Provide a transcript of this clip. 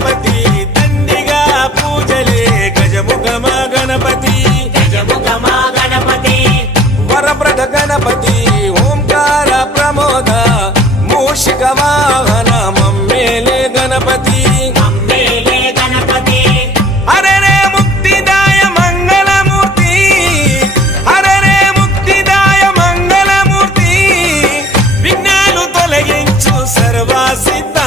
గణపతి దండిగా పూజలే గజముఖమ గణపతి వరప్రద గణపతి ఓంకార ప్రమోద మూషిక వాహన మమ్మేలే గణపతి హరరే ముక్తిదాయ మంగళమూర్తి హరరే ముక్తిదాయ మంగళమూర్తి విఘ్నాలు తొలగించు సర్వసిద్ధ